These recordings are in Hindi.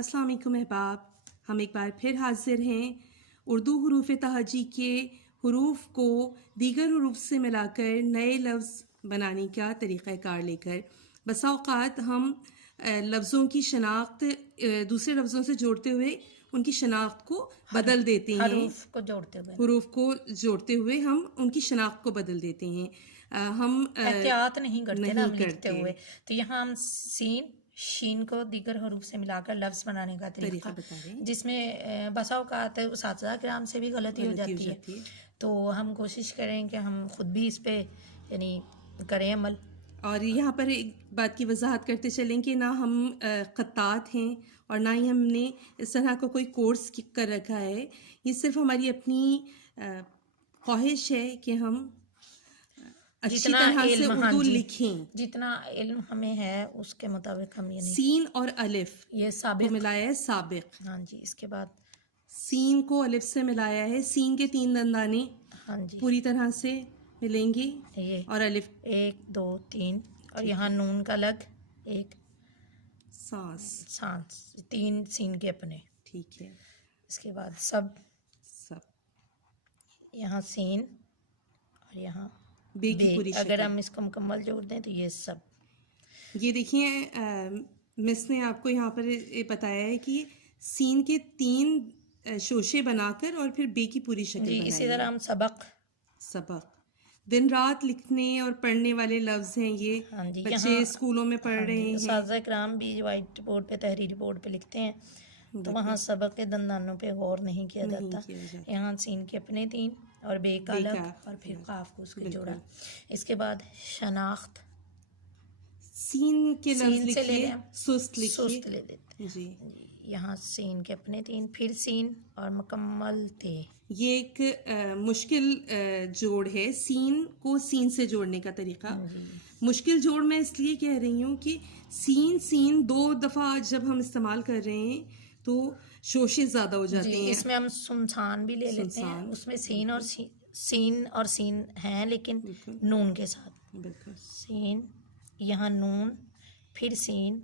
अस्सलाम वालेकुम अहबाब, हम एक बार फिर हाजिर हैं उर्दू हरूफ तहजी के हरूफ को दीगर हरूफ से मिलाकर नए लफ्ज़ बनाने का तरीक़ाकार लेकर। बसा औक़ात हम लफ्ज़ों की शनाख्त दूसरे लफ्ज़ों से जोड़ते हुए उनकी शनाख्त को बदल देते हैं। हरूफ को जोड़ते हुए हम उनकी शनाख्त को बदल देते हैं। हम एहतियात नहीं करते ना हम लिखते करते हुए। तो यहाँ हम सीन शीन को दीगर हरूफ से मिलाकर लफ्ज़ बनाने का तरीका बता रहे हैं, जिसमें बसा औक़ात उसातिज़ा किराम से भी गलती हो जाती है। तो हम कोशिश करें कि हम ख़ुद भी इस पे यानी करें अमल। और यहाँ पर एक बात की वजाहत करते चलें कि ना हम ख़त्तात हैं और ना ही हमने इस तरह का कोई कोर्स कर रखा है। ये सिर्फ हमारी अपनी ख्वाहिश है कि हम अच्छी तरह से उर्दू लिखें। जितना इल्म हमें है उसके मुताबिक हम ये सीन और अलिफ ये साबिक मिलाया है साबिक। हाँ जी, इसके बाद सीन को अलिफ से मिलाया है। सीन के 3 दंदाने हाँ जी पूरी तरह से मिलेंगे ये और अलिफ 1 2 3 और यहाँ नून का अलग एक सांस 3 सीन के अपने। ठीक है। इसके बाद सब यहाँ सीन और यहाँ बे की पूरी अगर हम इसको मुकम्मल जोड़ दें तो ये सब। ये देखिए मिस ने आपको यहाँ पर बताया है कि सीन के 3 शोशे बनाकर और फिर बे की पूरी शक्ल बनाई। इसी तरह हम सबक दिन रात लिखने और पढ़ने वाले लफ्ज हैं ये। हाँ जी, बच्चे स्कूलों में पढ़ रहे हैं। उस्ताज़ इकराम भी वाइट बोर्ड पे तहरीरी बोर्ड पे लिखते हैं तो वहाँ सबक के दंदानों पे गौर नहीं किया जाता। यहाँ सीन के अपने 3 और बे का अलग और फिर काफ को उसके जोड़ा। इसके बाद शनाख्त सीन के लफ्ज से ले सुस्त ले लेते हैं जी। यहाँ सीन के अपने 3 फिर सीन और मुकम्मल थे। ये एक मुश्किल जोड़ है। सीन को सीन से जोड़ने का तरीका मुश्किल जोड़ मैं इसलिए कह रही हूँ कि सीन 2 दफ़ा जब हम इस्तेमाल कर रहे हैं तो शोशे ज़्यादा हो जाते हैं। इसमें हम सुनसान भी ले लेते हैं, उसमें सीन और सीन हैं लेकिन नून के साथ। बिल्कुल सीन यहाँ नून फिर सीन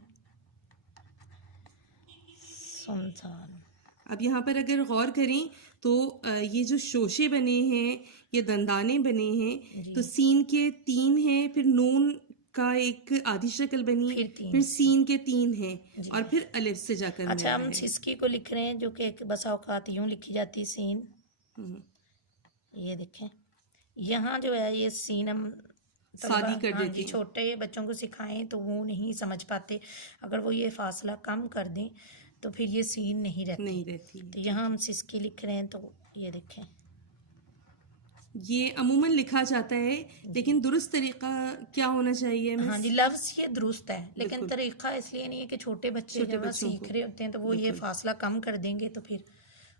सुनसान। अब यहाँ पर अगर गौर करें तो ये जो शोशे बने हैं ये दंदाने बने हैं तो सीन के 3 हैं, फिर नून का एक आधी शक्ल बनी, फिर सीन के 3 हैं और फिर अलिफ से जाकर। अच्छा, हम सिस्की को लिख रहे हैं जो कि बसा औक़ात यूँ लिखी जाती है सीन। ये देखें यहाँ जो है ये सीन हम सादी कर देते हैं। छोटे बच्चों को सिखाएं तो वो नहीं समझ पाते। अगर वो ये फासला कम कर दें तो फिर ये सीन नहीं रहती। तो यहाँ हम सिस्की लिख रहे हैं तो ये देखें ये अमूमन लिखा जाता है लेकिन दुरुस्त तरीका क्या होना चाहिए? हाँ जी, लफ्ज़ ये दुरुस्त है लेकिन तरीका इसलिए नहीं है कि छोटे बच्चे जब सीख रहे होते हैं तो वो ये फासला कम कर देंगे तो फिर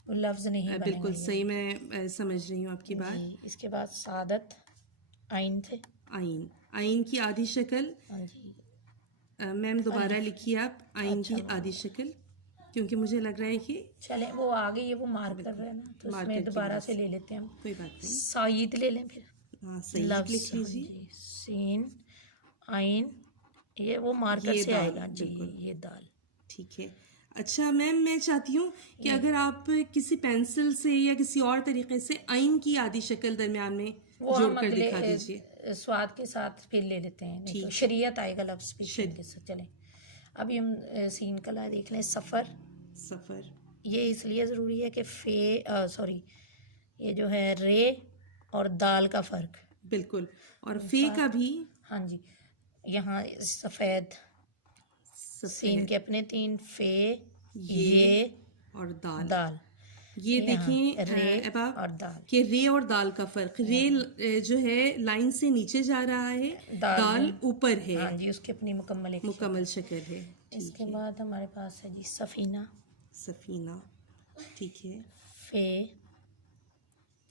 वो लफ्ज़ नहीं बनेंगे। बिल्कुल सही, मैं समझ रही हूँ आपकी बात। इसके बाद सादत आइन थे। आइन की आधी शक्ल। हाँ जी मैम दोबारा लिखिए आप आइन की आधी शक्ल, क्योंकि मुझे लग रहा है कि चलें वो आ गई है, वो मार्क कर रहे हैं ना तो उसमें दोबारा से ले लेते हैं हम। कोई बात नहीं, साइद ले लें फिर। हाँ सईद लिख लीजिए। सीन आइन ये वो मार्कर से आएगा जी। ये दाल ठीक है। अच्छा मैम, मैं चाहती हूँ कि अगर आप किसी पेंसिल से या किसी और तरीके से आइन की आधी शक्ल दरमियान में जोड़कर दिखा दीजिए। स्वाद के साथ फिर ले लेते हैं, नहीं तो शरीयत आएगा लफ्ज़ फिर के साथ। चलें अभी हम सीन कला देख लें। सफ़र ये इसलिए ज़रूरी है कि ये जो है रे और दाल का फ़र्क। बिल्कुल, और फे का भी। हाँ जी, यहाँ सफ़ेद सीन के अपने 3 फे ये और दाल। ये देखें रे और दाल कि रे और दाल का फ़र्क। रे जो है लाइन से नीचे जा रहा है, दाल ऊपर है। हाँ जी, उसकी अपनी मुकम्मल शक्ल है। इसके बाद हमारे पास है जी सफ़ीना। ठीक है। फे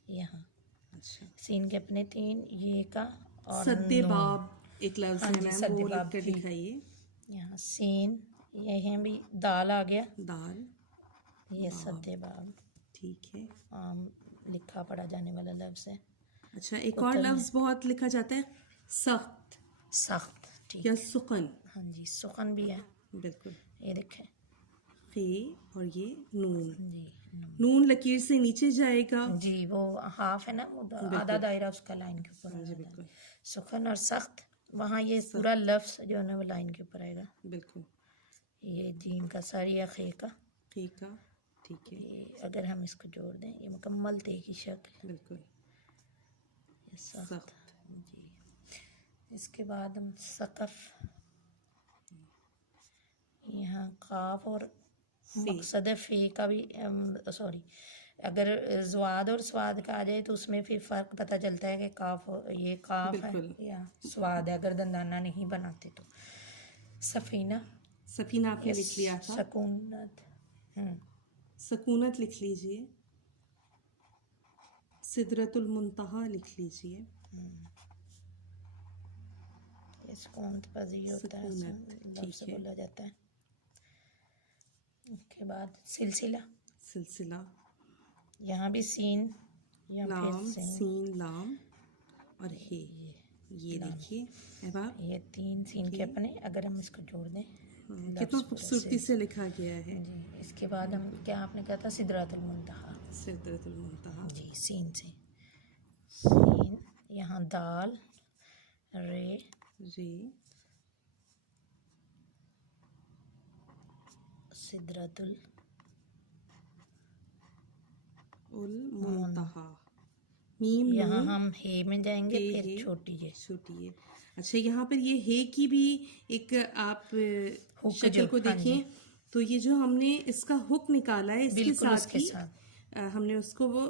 यहाँ अच्छा, सीन के अपने 3 ये का और सद्देबाब एक लफ्ज़ है मैम, वो लिख कर दिखाइए। यहाँ सीन ये है भी दाल आ गया, दाल ये सद्देबाब। ठीक है, आम लिखा पढ़ा जाने वाला लफ्ज़ है। अच्छा, एक और लफ्ज़ बहुत लिखा जाता है, सख्त ठीक या सुकन। हाँ जी, सुकन भी है। बिल्कुल, ये देखें खे और ये नून। जी नून लकीर से नीचे जाएगा। जी, वो हाफ है ना, वो आधा दायरा उसका लाइन के ऊपर हाँ जी आएगा। बिल्कुल सुखन और सख्त, वहाँ ये पूरा लफ्ज़ जो है ना वो लाइन के ऊपर आएगा। बिल्कुल। ये जीम का सर या खे का, ठीक है ठीक है ये अगर हम इसको जोड़ दें ये मुकम्मल ते की शक्ल, बिल्कुल। ये सख्त। सख्त जी, इसके बाद हम सकफ, यहाँ काफ और मकसद फ़े का भी सॉरी, अगर ज़वाद और स्वाद का आ जाए तो उसमें फिर फ़र्क पता चलता है कि काफ, ये काफ है बिल्कुल। या स्वाद है अगर दंदाना नहीं बनाते तो। सफ़ीना, सफीना आपने लिख लिया था। सकूनत, सकूनत लिख लीजिए। सिदरतुल मुंतहा लिख लीजिए। ये सुकून पजीर होता है, सुकूनत, लफ्ज़ ठीक है। बोला जाता है। उसके बाद सिलसिला, सिलसिला, यहाँ भी सीन या लाम, फिर सीन, सीन, लाम और हे। ये देखिए अब आप ये तीन सीन के अपने, अगर हम इसको जोड़ दें कितना खूबसूरती से लिखा गया है। जी। इसके बाद हम क्या आपने कहा था, सिदरातुल मुंतहा, सिदरतुल मुंतहा जी, सीन से। सीन, यहाँ दाल, रे, रे, सिदरतुल उल मुंतहा, मीम यहाँ नून हम हे में जाएंगे, हे, फिर हे, छोटी जे छोटी है। अच्छा यहाँ पर ये हे की भी एक आप शक्ल को देखें तो ये जो हमने इसका हुक निकाला है इसके बिल्कुल साथ ही हमने उसको वो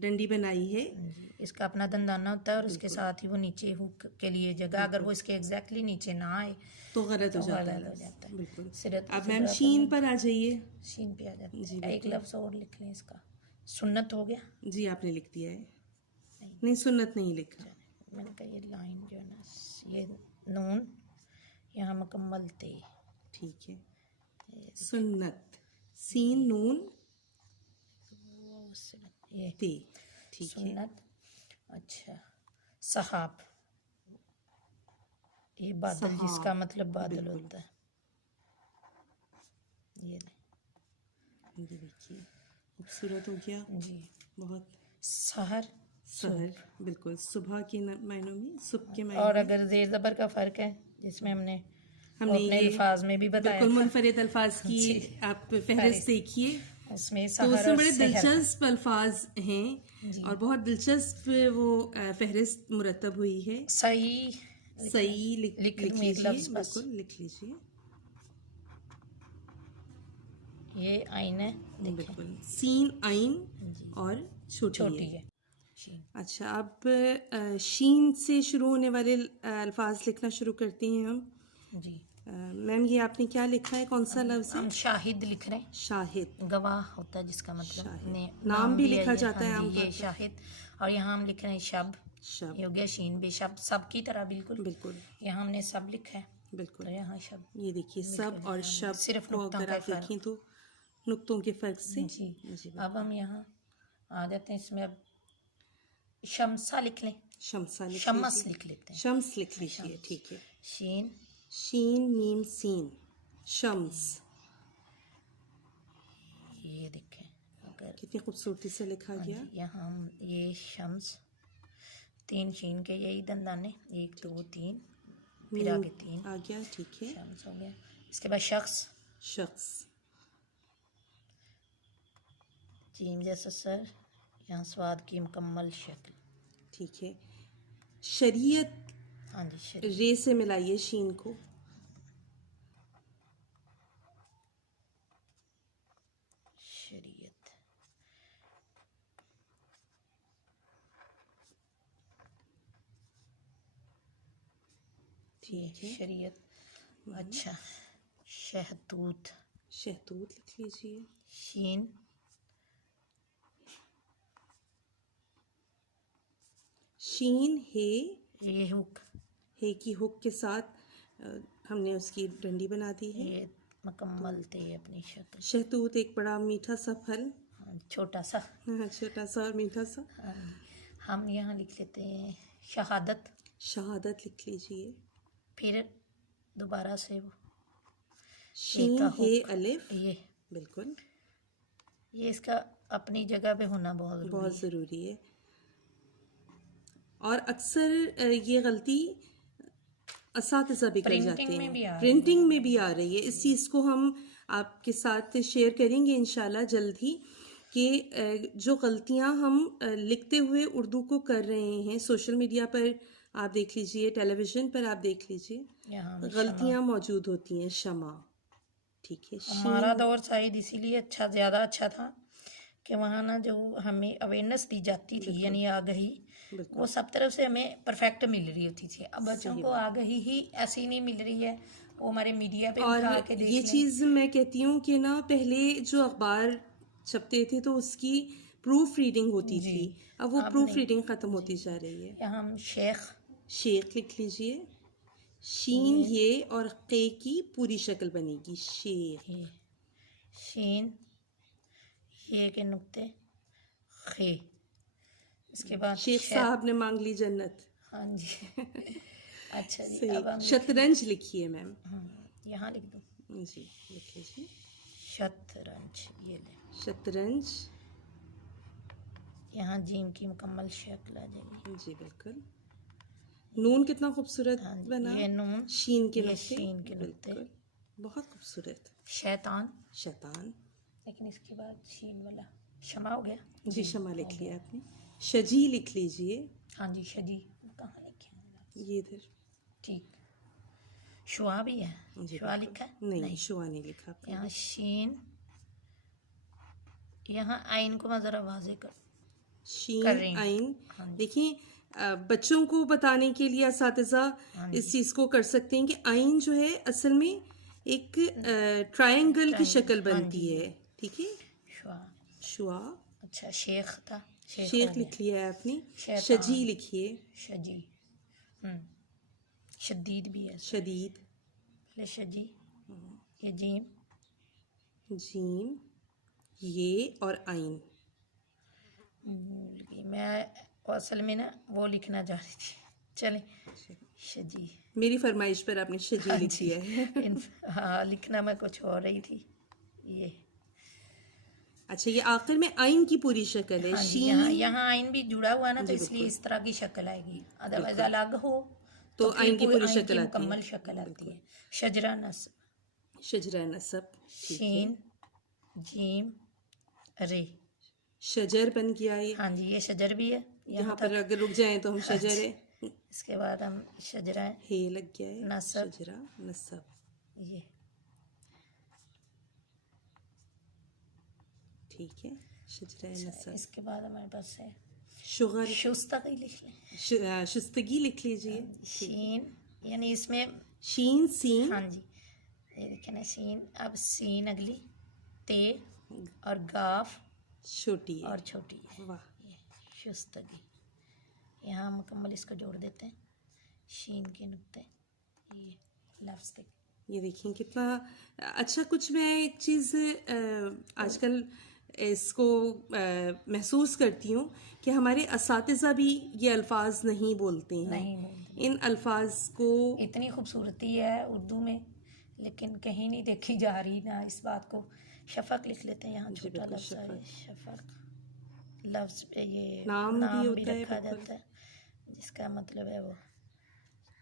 डंडी बनाई है। जी, इसका अपना दंदाना होता है और उसके साथ ही वो नीचे हुक के लिए जगह, अगर वो इसके एग्जैक्टली नीचे ना आए तो गलत हो जाता गलत हो है। जाता है। बिल्कुल। सिरत अब मैम शीन पर आ जाइए। शीन पे आ जाता जी, है। एक लफ्ज़ और लिख लें इसका, सुन्नत हो गया। जी आपने लिख दिया है। नहीं सुन्नत नहीं लिखा। मैंने कहा ये लाइन जो है ना, ये नून यहाँ मुकम्मल ते, ठीक है। सुन्नत, सीन नून ये ते, ठीक है। सुन्नत। अच्छा, सहाब, ये बादल, सहाब, जिसका मतलब बादल बिल्कुल। होता है। ये ये देखिए खूबसूरत हो गया जी। बहुत। सहर, सहर, बिल्कुल सुबह के मायनों में, सुबह के और मायनों में। अगर जेर ज़बर का फ़र्क है जिसमें हमने हमने अपने ये अल्फाज में भी बताया बिल्कुल था, मुनफरिद अल्फाज की आप फहरिस्त देखिए उसमें तो सहर उसमें और बड़े सहर दिलचस्प अल्फाज हैं और बहुत दिलचस्प वो फहरिस्त मुरतब हुई है। सही सही लिख लूँ एक लीजिए, लफ्ज़ बस। बिल्कुल लिख लीजिए। ये आइन है, बिल्कुल सीन आइन जी, और छोटी छोटी है। है शीन। अच्छा अब शीन से शुरू होने वाले अल्फाज लिखना शुरू करते हैं हम। जी मैम ये आपने क्या लिखा है, कौन सा लफ्ज़ है? हम शाहिद लिख रहे हैं, शाहिद, गवाह होता है जिसका मतलब शाहिद। नाम भी लिखा है जाता है हाँ जी, आमतौर ये पर। शाहिद। और यहाँ हम लिख रहे हैं शब, शब, ये हो गया शीन बे शब, सब की तरह बिल्कुल। बिल्कुल यहाँ हमने सब लिखा है बिल्कुल। तो यहाँ शब। ये देखिए सब और शब सिर्फ को नुक्तों अगर का आप फर्क। देखें तो नुक्तों के फ़र्क से। जी, अब हम यहाँ आ जाते हैं इसमें, अब शमसा लिख लें, शमसा लिख शमस लीजिए। लिख लेते हैं। शम्स लिख लीजिए, ठीक है। शीन, शीन मीम सीन, शम्स। ये देखें अगर कितनी खूबसूरती से लिखा गया। यहाँ हम ये शम्स, तीन शीन के यही दंदाने, 1 2 3, फिर आगे 3 आ गया, ठीक है। शम्स हो गया। इसके बाद शख्स, शख्स, जीम जैसा सर, यहाँ स्वाद की मुकम्मल शक्ल, ठीक है। शरीयत, हाँ जी, शरीर, रे से मिलाइए शीन को। शरीयत, ठीक है। शरीयत। अच्छा, शहतूत, शहतूत लिख लीजिए। शीन, शीन हे, ये हुक, हे की हुक के साथ हमने उसकी डंडी बना दी है। ये मुकम्मल थे अपनी शक्ल। शहतूत एक बड़ा मीठा सा फल, हाँ, छोटा सा। छोटा सा और मीठा सा। हाँ, हम यहाँ लिख लेते हैं शहादत, शहादत लिख लीजिए। फिर दोबारा से वो शीन का हे हुक, अलिफ, ये बिल्कुल इसका अपनी जगह पे होना बहुत ज़रूरी है। और अक्सर ये गलती असातिज़ा भी कर जाते प्रिंटिंग में हैं, भी आ प्रिंटिंग में भी आ रही है। इस चीज़ को हम आपके साथ शेयर करेंगे इंशाल्लाह जल्द ही कि जो गलतियां हम लिखते हुए उर्दू को कर रहे हैं, सोशल मीडिया पर आप देख लीजिए, टेलीविज़न पर आप देख लीजिए, यहाँ भी गलतियां मौजूद होती हैं। शमा, ठीक है। हमारा दौर शायद इसीलिए ज़्यादा अच्छा था कि वहाँ ना जो हमें अवेयरनेस दी जाती थी, यानी आगाही, वो सब तरफ से हमें परफेक्ट मिल रही होती थी। अब बच्चों को आगाही ही ऐसी नहीं मिल रही है, वो हमारे मीडिया पे और उठा के देख ये लें। चीज़ मैं कहती हूँ कि ना पहले जो अखबार छपते थे तो उसकी प्रूफ रीडिंग होती थी, अब वो प्रूफ रीडिंग ख़त्म होती जा रही है। यहाँ हम शेख लिख लीजिए, शीन ये और क़े की पूरी शक्ल बनेगी शेख। ये शीन ये के नुक्ते खे, इसके बाद शेख साहब ने मांग ली जन्नत। हाँ जी अच्छा जी, सही। अब हम शतरंज लिखिए मैम। यहाँ लिख दूँ जी, लिख लीजिए शतरंज, ये ले शतरंज। यहाँ जीम की मुकम्मल शक्ल आ जाएगी। जी बिल्कुल। नून कितना खूबसूरत बना, ये नून, शीन के ये नुक्ते, शीन के नुक्ते। बिल्कुल बहुत खूबसूरत। शैतान, शैतान, लेकिन इसके बाद शीन वाला शमा हो गया। जी शमा लिख लिया आपने। शजी लिख लीजिए। हाँ जी, शजी कहाँ लिखे हैं? ये इधर, ठीक। शुआ भी है, शुआ लिखा है? नहीं शुआ नहीं लिखा आपने। यहाँ शीन, यहाँ आइन को मैं ज़रा वाज़े कर शीन आइन। देखिए बच्चों को बताने के लिए असातिज़ा इस चीज़ को कर सकते हैं कि आइन जो है असल में एक ट्रायंगल की शक्ल बनती है, ठीक है। शुआ, शुआ, अच्छा शेख था, शेख लिख लिया है आपने। शजी लिखिए। शजी, शदीद भी है, शदीद, पहले शजी, ये जीम, जीम ये और आइन। मैं असल में ना वो लिखना चाह रही थी, चले शजी, मेरी फरमाइश पर आपने शजी लिख दिया है। हाँ लिखना मैं कुछ और रही थी ये। अच्छा, ये आखिर में आइन की पूरी शक्ल है। हाँ शीन, यहाँ आइन भी जुड़ा हुआ ना, तो इसलिए इस तरह की शक्ल आएगी। अदरवाइज अलग हो तो आइन की पूरी शक्ल आती है, मुकम्मल शक्ल आती है। शजरा नस्ब, शजरा नस्ब, शीन जीम रे, शजर बन गया ये। हाँ जी, ये शजर भी है। यहाँ पर अगर रुक जाएं तो हम शजर है। इसके बाद हम शजरा है, हे लग गया है, नस्ब, शजरा नस्ब, ये ठीक है, शजरा नस्ब। इसके बाद हमारे पास है शुगर, शुस्तगी लिख लें, शुस्तगी लिख लीजिए। शीन, यानी इसमें शीन सीन, हाँ जी ये देखें ना शीन, अब सीन अगली, ते और गाफ छोटी है और छोटी है। वाह, ये शुस्तगी, यहाँ मुकम्मल इसको जोड़ देते हैं, शीन के नुक्ते, ये लफ्ज़ तक। ये देखिए कितना अच्छा। कुछ मैं एक चीज़ आजकल इसको महसूस करती हूँ कि हमारे असातिज़ा भी ये अल्फाज नहीं बोलते हैं, नहीं बोलते। इन अल्फाज को। इतनी खूबसूरती है उर्दू में, लेकिन कहीं नहीं देखी जा रही ना इस बात को। शफक लिख लेते हैं, यहाँ छोटा लफ्ज़ है शफक, लफ्ज़ पे ये नाम भी रखा जाता है, जिसका मतलब है वो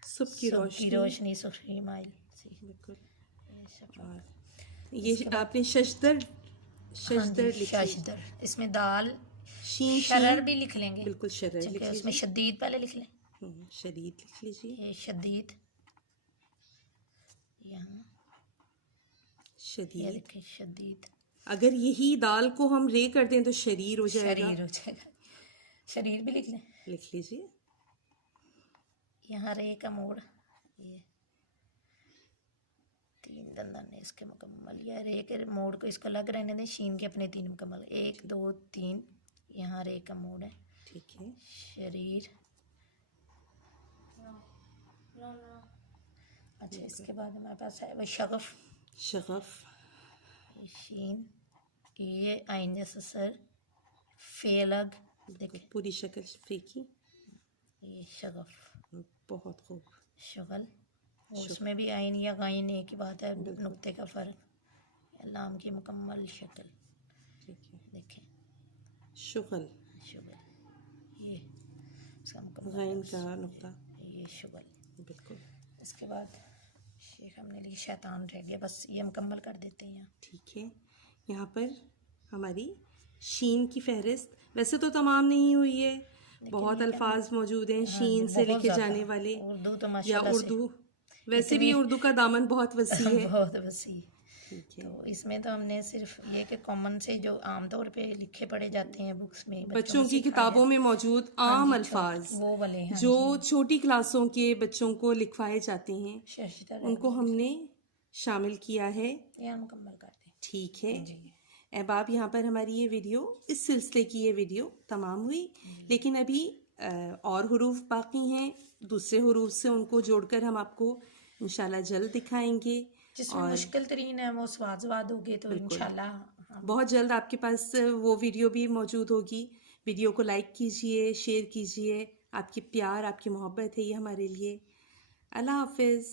सुबह की रोशनी, सुखी माइल। बिल्कुल। ये आपने शजदर, शजदर शजदर, इसमें दाल शीन, शरर भी लिख लेंगे, बिल्कुल शरर लिख लीजिए। उसमें शदीद पहले लिख लें, शदीद लिख लीजिए। ये शदीद, यहाँ शदीद, शदीद। अगर यही दाल को हम रे कर दें तो शरीर हो जाएगा, शरीर हो जाएगा, शरीर भी लिख लें, लिख लीजिए। यहाँ रे का मोड़, ये 3 दंदन है इसके मुकम्मल, या रे के मोड़ को इसको अलग रहने दें, शीन के अपने 3 मुकम्मल, 1 2 3, यहाँ रे का मोड़ है, ठीक है। शरीर, अच्छा इसके बाद हमारे पास है वह शगफ, शगफ, शीन, ये आइन जैसा सर, फे अलग, देखिए पूरी शक्ल फेंकी, ये शगफ, बहुत खूब। शगल, उसमें भी आइन या गाइन एक ही बात है, नुक्ते का फ़र्क। लाम की मुकम्मल शक्ल ठीक है, देखें, शुगल, शुगल, ये इसका मुकम्मल गैन लफ्ज़, का नुक्ता, ये शुगल। बिल्कुल। इसके बाद शेख हमने लिए शैतान रह गया, बस ये मुकम्मल कर देते हैं यहाँ। ठीक है, यहाँ पर हमारी शीन की फहरिस्त वैसे तो तमाम नहीं हुई है, बहुत अल्फाज मौजूद हैं शीन से लिखे जाने वाले, उर्दू तो या माशाल्लाह से उर्दू वैसे भी उर्दू का दामन बहुत वसी है। बहुत वसी। ठीक है, तो इसमें तो हमने सिर्फ ये कि कॉमन से जो आमतौर पे लिखे पढ़े जाते हैं बुक्स में, बच्चों को की सिखाया किताबों में मौजूद आम अल्फाज वो वाले, हाँ जो जी, छोटी क्लासों के बच्चों को लिखवाए जाते हैं, शशतर उनको हमने शामिल किया है। ये हम मुकम्मल कर दें ठीक है, जी। अहबाब यहाँ पर हमारी ये वीडियो, इस सिलसिले की ये वीडियो तमाम हुई, लेकिन अभी और हुरूफ बाकी हैं, दूसरे हुरूफ से उनको जोड़कर हम आपको इंशाल्लाह जल्द दिखाएंगे। जिसमें मुश्किल तरीन है वो स्वाद होगी, तो इंशाल्लाह बहुत जल्द आपके पास वो वीडियो भी मौजूद होगी। वीडियो को लाइक कीजिए, शेयर कीजिए, आपकी प्यार, आपकी मोहब्बत है ये हमारे लिए। अल्लाह हाफिज़।